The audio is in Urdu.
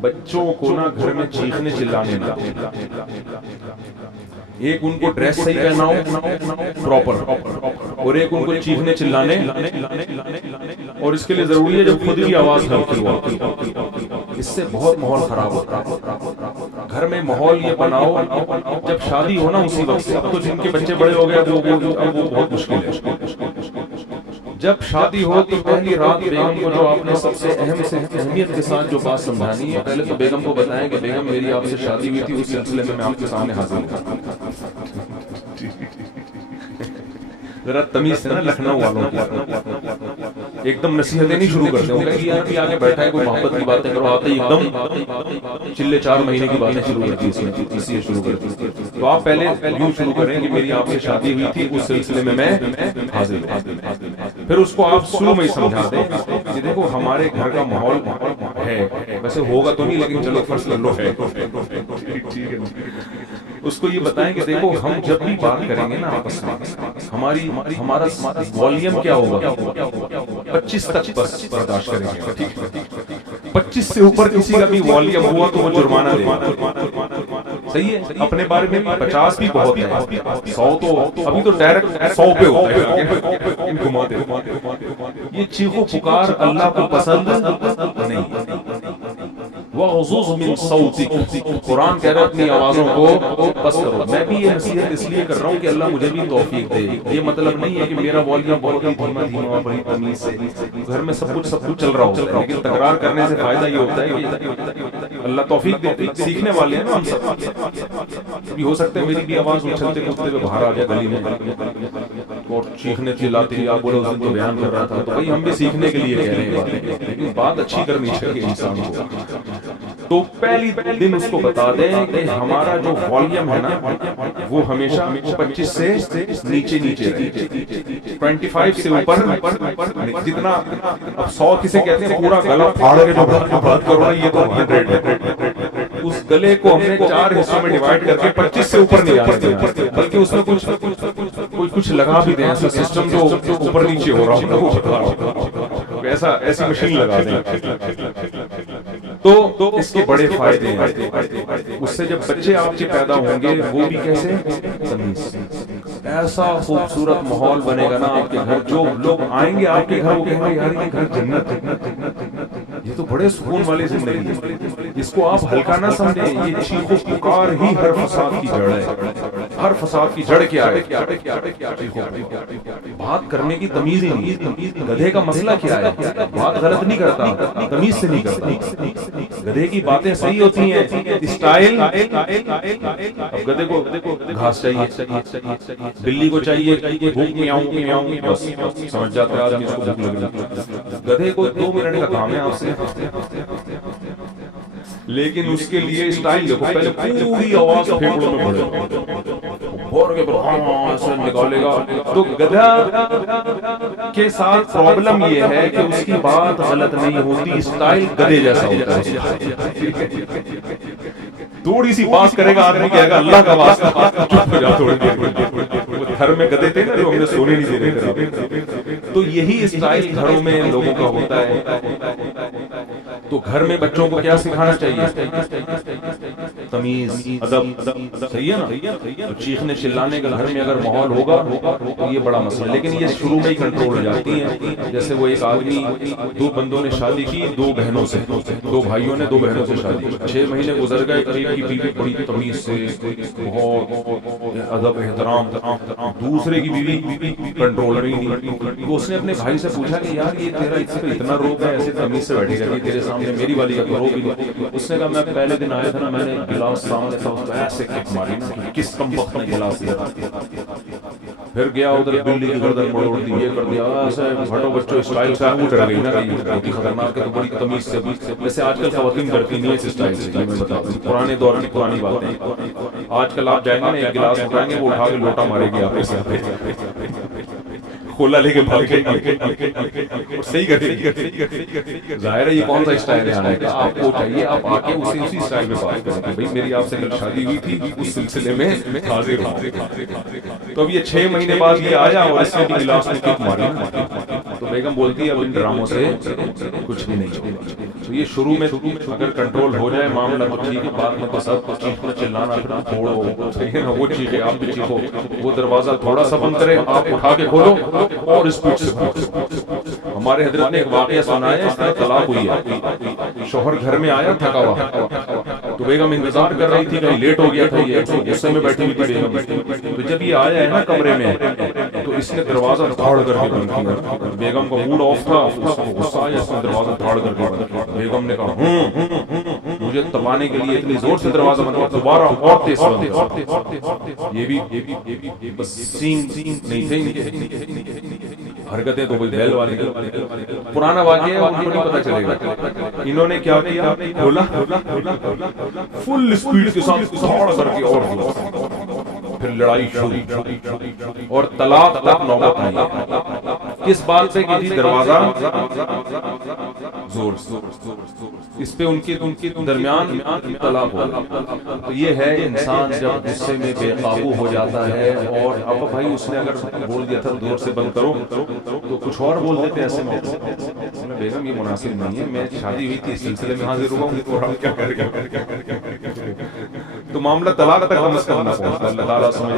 بچوں کو نا گھر میں چیخنے چلانے نہ دیں. ایک ان کو ڈریس صحیح پہناؤ پراپر، اور ایک ان کو چیخنے چلانے، اور اس کے لیے ضروری ہے جب خود کی آواز ہلکی ہو. اس سے بہت ماحول خراب ہوتا ہے. گھر میں ماحول یہ بناؤ جب شادی ہو نا اسی وقت سے. اب تو جن کے بچے بڑے ہو گئے وہ بہت مشکل ہے. جب شادی ہو تو پہلی رات بیگم کو جو آپ نے سب سے اہمیت کے ساتھ جو بات سمجھانی ہے، پہلے تو بیگم کو بتائیں کہ بیگم میری آپ سے شادی ہوئی تھی، اس سلسلے میں آپ کے سامنے حاضر ہوں. ذرا تمیز سے نا لکھنؤ والوں کی ایک دم نصیحتیں نہیں شروع کرتے ہوں کہ یار آگے بیٹھا ہے کوئی محبت کی باتیں کرو، آتے ہی ایک دم چلے 4 مہینے کی باتیں شروع کرتی ہے شروع کرتی. تو آپ پہلے یوں شروع کریں کہ میری آپ سے شادی ہوئی تھی، اس سلسلے میں حاضر ہوں. پھر اس کو آپ شروع میں ہی سمجھا دیں کہ دیکھو ہمارے گھر کا ماحول ہے، ویسے ہوگا تو نہیں لیکن چلو فرض کر لو ہے. اس کو یہ بتائیں کہ دیکھو ہم جب بھی بات کریں گے نا آپس میں، ہمارا والیوم کیا ہوگا 25 تک بس برداشت کریں گے. 25 سے اوپر کسی کا بھی والیوم ہوا تو وہ جرمانہ دے گا. صحیح ہے. اپنے بارے میں 50 بھی بہت ہے، 100 تو ابھی تو ڈائریکٹ 100 پہ ہوتا ہے. یہ چیخو پکار اللہ کو پسند نہیں. وَغْضُضْ مِنْ صَوْتِكَ، قرآن کہہ رہا ہے اپنی آوازوں کو بس کرو. میں بھی یہ نصیحت اس لیے کر رہا ہوں کہ اللہ مجھے بھی توفیق دے. یہ مطلب نہیں ہے کہ میرا والیوم بہت ہی دھیما بڑی تمیز سے گھر میں سب کچھ چل رہا ہوتا ہے، لیکن تکرار کرنے سے فائدہ یہ ہوتا ہے کہ اللہ توفیق دے. سیکھنے والے ہیں ہم سب. بھی ہو سکتا ہے میری بھی آواز اچھلتے کودتے ہوئے باہر آ جائے گلی میں اور چیخنے چلاتے آپ بولو اس دن تو بیان کر رہا تھا. تو بھائی ہم بھی سیکھنے کے لیے کہہ رہے ہیں، لیکن بات اچھی کرنی چاہیے انسان کو. تو پہلی دن اس کو بتا دیں کہ ہمارا جو والیوم ہے نا وہ ہمیشہ 25 سے نیچے رہے. 25 سے اوپر جتنا اب 100 کسے کہتے ہیں پورا گلا پھاڑ کے جو بات کرو نا، یہ تو 100 ہے. اس گلے کو ہم نے 4 حصوں میں ڈیوائیڈ کر کے 25 سے اوپر نہیں آنے دیا، بلکہ اس میں کچھ لگا بھی دیں ایسا سسٹم جو اوپر نیچے ہو رہا ہو، ایسی مشین لگا دیں. تو اس کے بڑے فائدے ہیں. اس سے جب بچے آپ کے پیدا ہوں گے وہ بھی کیسے تمیز، ایسا خوبصورت ماحول بنے گا نا آپ کے گھر. جو لوگ آئیں گے آپ کے گھر وہ کہیں گے یار یہ گھر جنت ہے، یہ تو بڑے سکون والی زندگی ہے. اس کو آپ ہلکا نہ سمجھیں. یہ چیخو پکار ہی ہر فساد کی جڑ ہے. ہر فساد کی جڑ کیا ہے؟ بات کرنے کی تمیز ہی نہیں. گدھے کا مسئلہ کیا ہے؟ بات غلط نہیں کرتا، تمیز سے نہیں کرتا. گدھے کی باتیں صحیح ہوتی ہیں، اسٹائل. اب گدھے کو گھاس چاہیے، بلی کو چاہیے بھوک میاؤں میاؤں، بس سمجھ جاتا ہے آدمی اس کو بھوک لگ رہی. گدھے کو 2 منٹ کا کام ہے آپ سے، لیکن اس کے لیے اسٹائل دیکھو. پہلے پوری آواز پھیپڑوں میں بڑھے بور کے ایسا نکالے گا. تو گدھا کے ساتھ پرابلم یہ ہے کہ اس کی بات غلط نہیں ہوتی، اسٹائل گدھے جیسا ہوتا ہے. تھوڑی سی بات کرے گا آدمی کہے گا اللہ کا واسطہ چپ ہو جا تھوڑی دیر. گھر میں گدھے تھے نا جو ہم نے سونے نہیں دے رہے تھے. تو یہی اسٹائل گھروں میں لوگوں کا ہوتا ہے. تو گھر میں بچوں کو کیا سکھانا چاہیے؟ تمیز، ادب. صحیح ہے نا. تو چیخنے چلانے کا گھر میں اگر ماحول ہوگا تو یہ بڑا مسئلہ. لیکن یہ شروع میں ہی کنٹرول ہو جاتی ہیں. جیسے وہ ایک آدمی 2 بندوں نے شادی کی 2 بہنوں سے، 2 بھائیوں نے 2 بہنوں سے شادی کی. 6 مہینے گزر گئے. ایک کی بیوی بڑی تمیز سے بہت ادب احترام، دوسرے کی بیوی کنٹرول نہیں. تو اس نے اپنے بھائی سے پوچھا کہ یار یہ تیرا اس پہ اتنا روب ہے، ایسے تمیز سے بیٹھی رہی تیرے سامنے، میری والی کا تو روب ہی نہیں. اس نے کہا میں پہلے دن آیا تھا نا، میں نے گلاس سامنے تھا اس کو ایسے کک ماری نا کہ کس کم وقت نے گلاس دیا. پھر گیا ادھر بلی کی گردن موڑ دی، یہ کر دیا. ایسے ہٹو بچوں اسٹائل سے اونٹ رہ گئی نا، بہت ہی خطرناک ہے. تو بڑی تمیز سے. ویسے آج کل خواتین کرتی نہیں ہے اس اسٹائل سے، میں بتا دوں پرانے دور کی پرانی باتیں. آج کل آپ جائیں گے نا ایک گلاس اٹھائیں گے وہ اٹھا کے لوٹا مارے گی آپ کے ساتھ، کھولا لے کے بھاگ کے صحیح کرے. ظاہر ہے یہ کون سا اسٹائل ہے آنے کا؟ آپ کو چاہیے آپ آ کے اسی اسٹائل میں بات کریں کہ بھائی میری آپ سے کل شادی ہوئی تھی، اس سلسلے میں حاضر ہوں. تو اب یہ 6 مہینے بعد یہ آیا اور اس نے بھی گلاس میں کک ماری. تو بیگم بولتی ہے اب ان ڈراموں سے کچھ بھی نہیں ہوگا. تو یہ شروع میں اگر کنٹرول ہو جائے معاملہ تو ٹھیک ہے, بعد میں تو سب چیخنا چلانا پھر چھوڑو, صحیح ہے نا, وہ چیخے آپ بھی چیخو, وہ دروازہ تھوڑا سا بند کرے آپ اٹھا کے کھولو اور اسپیڈ سے. ہمارے حضرت نے ایک واقعہ سنایا, اس طرح طلاق ہوئی ہے, شوہر گھر میں آیا تھکا ہوا, تو بیگم انتظار کر رہی تھی, کہیں لیٹ ہو گیا تھا, یہ غصے میں بیٹھی ہوئی تھی بیگم. تو جب یہ آیا ہے نا کمرے میں تو اس نے دروازہ دھاڑ کر کے بند کیا. بیگم کا موڈ آف تھا, اس کو غصہ آیا, اس نے دروازہ دھاڑ کر کے بند کیا. بیگم نے کہا مجھے تپانے کے لیے اتنی زور سے دروازہ بند کیا, دوبارہ اور تیز بند. یہ بھی بس سین نہیں تھے, حرکتیں تو کوئی بیل والی. پرانا واقعہ ہے, ان کو نہیں پتا چلے گا. انہوں نے کیا کیا, کھولا فل اسپیڈ کے ساتھ دھاڑ کر کے اور پھر لڑائی شروع اور طلاق تک نوبت آئی. کس بات سے کی تھی, دروازہ زور اس پہ ان کے درمیان طلاق ہو. تو یہ ہے انسان جب غصے میں بے قابو ہو جاتا ہے, اور اب بھائی اس نے اگر بول دیا تھا زور سے بند کرو تو کچھ اور بول دیتے ایسے میں. بیگم یہ مناسب نہیں ہے, میں شادی ہوئی تھی اس سلسلے میں حاضر ہوا ہوں, تو کیا کر تو معاملہ طلاق تک کم از کم نہ پہنچتا. اللہ تعالیٰ سمجھ